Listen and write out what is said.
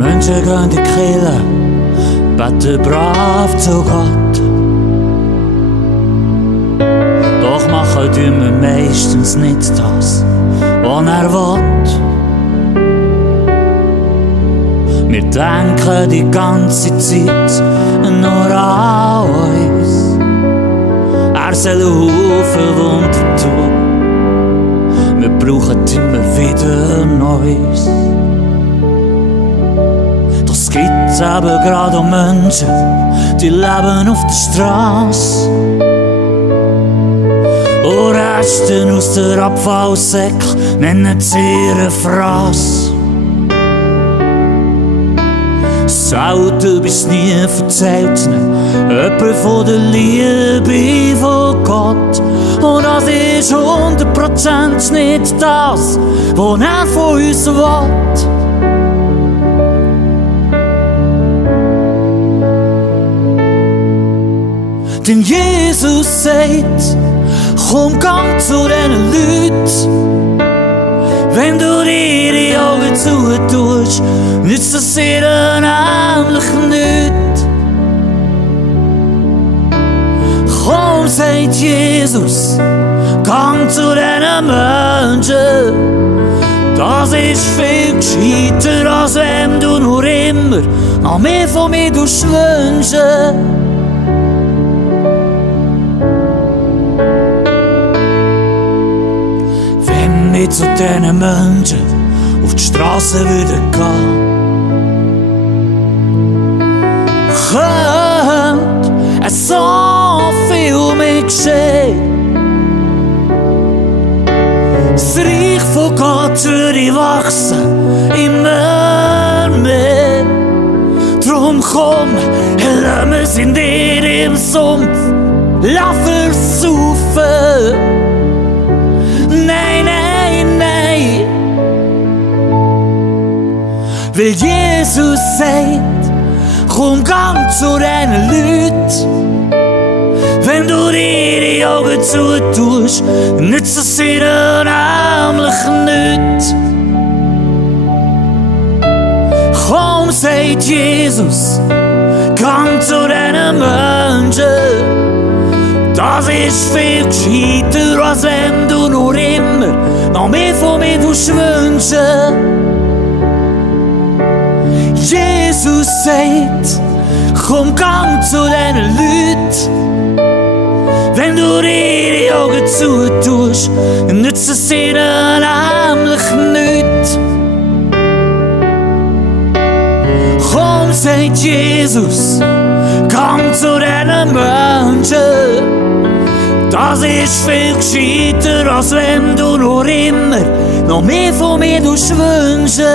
Menschen gehen in die Kirche, beten brav zu Gott. Doch machen wir meistens nicht das, was er will. Wir denken die ganze Zeit nur an uns. Er soll Haufen Wunder tun. Wir brauchen immer wieder Neues. Doch es gibt eben gerade auch Menschen, die leben auf der Straße. Und Resten aus der Abfallsäcke nennen sie ihre Fraß. Selten bis nie erzählt ihnen jemand von der Liebe von Gott. Und das ist 100% nicht das, was er von uns will. Denn Jesus sagt, komm, gang zu diesen Leuten. Wenn du dir die Augen zutust, nützt es ihnen nämlich nichts. Komm, sagt Jesus, gang zu diesen Menschen. Das ist viel gescheiter, als wenn du nur immer noch mehr von mir wünschen. Zu diesen Menschen auf die Straße würde gehen, könnte es so viel mehr geschehen. Das Reich von Gott würde wachsen, immer mehr. Drum komm, lass uns in dir im Sumpf versaufen. Nein, nein, nein. Weil Jesus sagt, komm, gang zu diesen Leuten. Wenn du dir die Augen zutust, nützt es ihnen nämlich nichts. Komm, sagt Jesus, gang zu diesen Menschen. Das ist viel gescheiter, als wenn du nur immer noch mehr von mir wünschen. Jesus sagt, komm, gang zu diesen Leuten. Wenn du dir die Augen zutust, nützt es ihnen nämlich nichts. Komm, sagt Jesus, gang zu diesen Menschen. Das ist viel gescheiter, als wenn du nur immer noch mehr von mir wünschen.